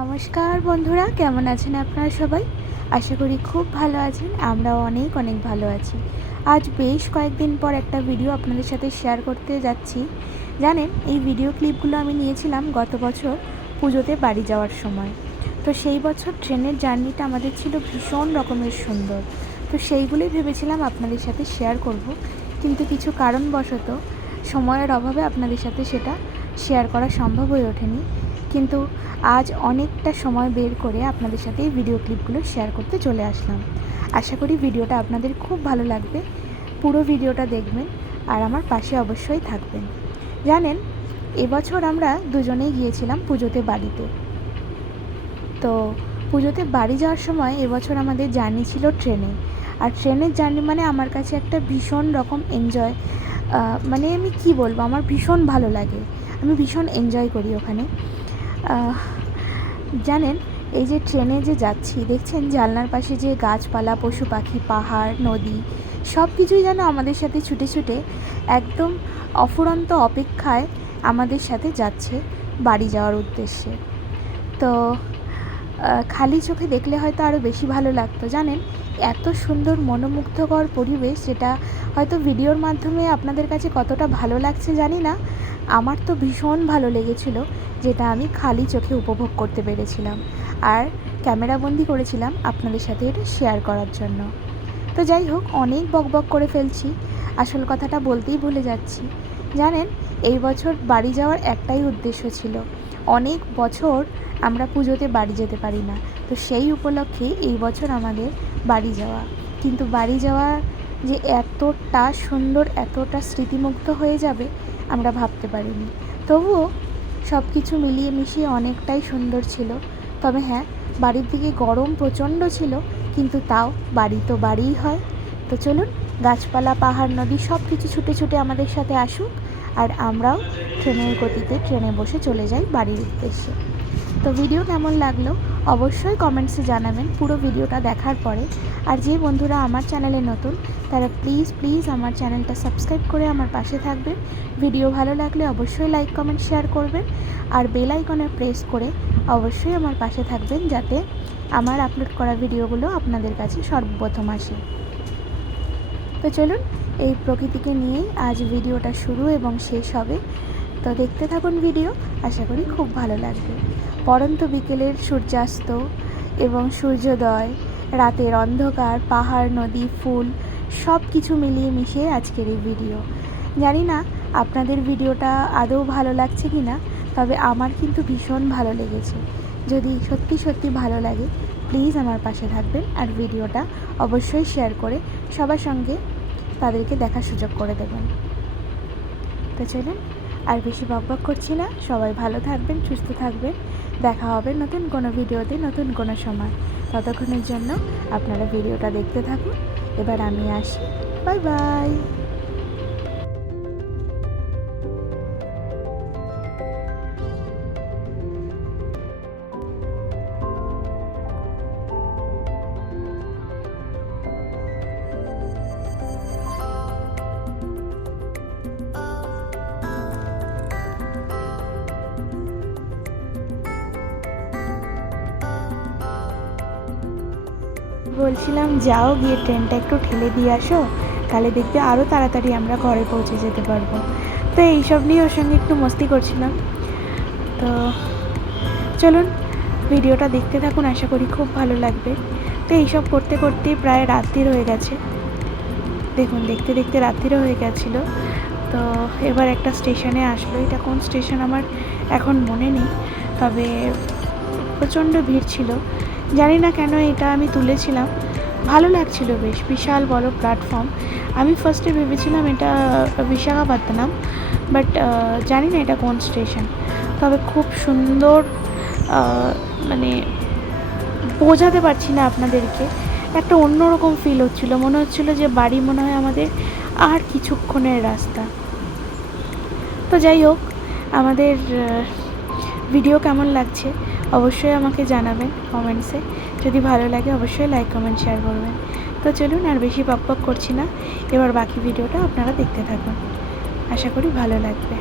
নমস্কার বন্ধুরা, কেমন আছেন আপনারা সবাই? আশা করি খুব ভালো আছেন। আমরাও অনেক অনেক ভালো আছি। আজ বেশ কয়েকদিন পর একটা ভিডিও আপনাদের সাথে শেয়ার করতে যাচ্ছি। জানেন, এই ভিডিও ক্লিপগুলো আমি নিয়েছিলাম গত বছর পুজোতে বাড়ি যাওয়ার সময়। তো সেই বছর ট্রেনের জার্নিটা আমাদের ছিল ভীষণ রকমের সুন্দর। তো সেইগুলোই ভেবেছিলাম আপনাদের সাথে শেয়ার করব, কিন্তু কিছু কারণবশত সময়ের অভাবে আপনাদের সাথে সেটা শেয়ার করা সম্ভব হয়ে ওঠেনি। কিন্তু আজ অনেকটা সময় বের করে আপনাদের সাথে এই ভিডিও ক্লিপগুলো শেয়ার করতে চলে আসলাম। আশা করি ভিডিওটা আপনাদের খুব ভালো লাগবে। পুরো ভিডিওটা দেখবেন আর আমার পাশে অবশ্যই থাকবেন। জানেন, এবছর আমরা দুজনেই গিয়েছিলাম পুজোতে বাড়িতে। তো পুজোতে বাড়ি যাওয়ার সময় এবছর আমাদের জার্নি ছিল ট্রেনে। আর ট্রেনের জার্নি মানে আমার কাছে একটা ভীষণ রকম এনজয়, মানে আমি কি বলবো, আমার ভীষণ ভালো লাগে। আমি ভীষণ এনজয় করি ওখানে। জানেন, এই যে ট্রেনে যে যাচ্ছি, দেখছেন জানলার পাশে যে গাছপালা, পশু পাখি, পাহাড়, নদী সব কিছুই যেন আমাদের সাথে ছুটে ছুটে একদম অফুরন্ত অপেক্ষায় আমাদের সাথে যাচ্ছে বাড়ি যাওয়ার উদ্দেশ্যে। তো খালি চোখে দেখলে হয়তো আরও বেশি ভালো লাগতো। জানেন, এত সুন্দর মনোমুগ্ধকর পরিবেশ, যেটা হয়তো ভিডিওর মাধ্যমে আপনাদের কাছে কতটা ভালো লাগছে জানি না। আমার তো ভীষণ ভালো লেগেছিল, যেটা আমি খালি চোখে উপভোগ করতে পেরেছিলাম আর ক্যামেরাবন্দি করেছিলাম আপনাদের সাথে এটা শেয়ার করার জন্য। তো যাই হোক, অনেক বকবক করে ফেলছি, আসল কথাটা বলতেই ভুলে যাচ্ছি। জানেন, এই বছর বাড়ি যাওয়ার একটাই উদ্দেশ্য ছিল। অনেক বছর আমরা পুজোতে বাড়ি যেতে পারি না, তো সেই উপলক্ষে এই বছর আমাদের বাড়ি যাওয়া। কিন্তু বাড়ি যাওয়া যে এতটা সুন্দর, এতটা স্মৃতিমুগ্ধ হয়ে যাবে আমরা ভাবতে পারিনি। তবুও সব কিছু মিলিয়ে মিশিয়ে অনেকটাই সুন্দর ছিল। তবে হ্যাঁ, বাড়ির দিকে গরম প্রচণ্ড ছিল, কিন্তু তাও বাড়ি তো বাড়িই হয়। তো চলুন, গাছপালা, পাহাড়, নদী সব কিছু ছুটে ছুটে আমাদের সাথে আসুক, আর আমরাও ট্রেনের গতিতে ট্রেনে বসে চলে যাই বাড়ির উদ্দেশ্যে। তো ভিডিও কেমন লাগলো অবশ্যই কমেন্টসে জানাবেন পুরো ভিডিওটা দেখার পরে। আর যে বন্ধুরা আমার চ্যানেলে নতুন, তারা প্লিজ আমার চ্যানেলটা সাবস্ক্রাইব করে আমার পাশে থাকবেন। ভিডিও ভালো লাগলে অবশ্যই লাইক, কমেন্ট, শেয়ার করবেন। আর বেল আইকনে প্রেস করে অবশ্যই আমার পাশে থাকবেন, যাতে আমার আপলোড করা ভিডিওগুলো আপনাদের কাছে সর্বপ্রথম আসে। তো চলুন, এই প্রকৃতিকে নিয়েই আজ ভিডিওটা শুরু এবং শেষ হবে। তো দেখতে থাকুন ভিডিও, আশা করি খুব ভালো লাগবে। পড়ন্ত বিকেলের সূর্যাস্ত এবং সূর্যোদয়, রাতের অন্ধকার, পাহাড়, নদী, ফুল সব কিছু মিলিয়ে মিশিয়ে আজকের এই ভিডিও। জানি না আপনাদের ভিডিওটা আদৌ ভালো লাগছে কি না, তবে আমার কিন্তু ভীষণ ভালো লেগেছে। যদি সত্যি সত্যি ভালো লাগে, প্লিজ আমার পাশে থাকবেন আর ভিডিওটা অবশ্যই শেয়ার করে সবার সঙ্গে তাদেরকে দেখার সুযোগ করে দেবেন। তো চলুন, আর বেশি বকবক করছি না। সবাই ভালো থাকবেন, সুস্থ থাকবেন। দেখা হবে নতুন কোনো ভিডিওতে, নতুন কোনো সময়। ততক্ষণের জন্য আপনারা ভিডিওটা দেখতে থাকুন। এবার আমি আসি, বাই বাই। বলছিলাম, যাও গিয়ে ট্রেনটা একটু ঠেলে দিয়ে আসো, তাহলে দেখবে আরও তাড়াতাড়ি আমরা ঘরে পৌঁছে যেতে পারবো। তো এইসব নিয়ে ওর সঙ্গে একটু মস্তি করছিলাম। তো চলুন, ভিডিওটা দেখতে থাকুন, আশা করি খুব ভালো লাগবে। তো এইসব করতে করতেই প্রায় রাত্রির হয়ে গেছে। দেখুন, দেখতে দেখতে রাত্রিরও হয়ে গেছিলো। তো এবার একটা স্টেশনে আসলো। এটা কোন স্টেশন আমার এখন মনে নেই, তবে প্রচণ্ড ভিড় ছিল। জানি না কেন এটা আমি তুলেছিলাম, ভালো লাগছিল বেশ। বিশাল বড় প্ল্যাটফর্ম। আমি ফার্স্টে ভেবেছিলাম এটা বিশাখাপত্তনম, বাট জানি না এটা কোন স্টেশন। তবে খুব সুন্দর, মানে বোঝাতে পারছি না আপনাদেরকে, একটা অন্যরকম ফিল হচ্ছিল। মনে হচ্ছিল যে বাড়ি মনে হয় আমাদের আর কিছুক্ষণের রাস্তা। তো যাই হোক, আমাদের ভিডিও কেমন লাগছে অবশ্যই আমাকে জানাবেন কমেন্টসে। যদি ভালো লাগে অবশ্যই লাইক, কমেন্ট, শেয়ার করবেন। তো চলুন, আর বেশি বকবক করছি না, এবার বাকি ভিডিওটা আপনারা দেখতে থাকুন, আশা করি ভালো লাগবে।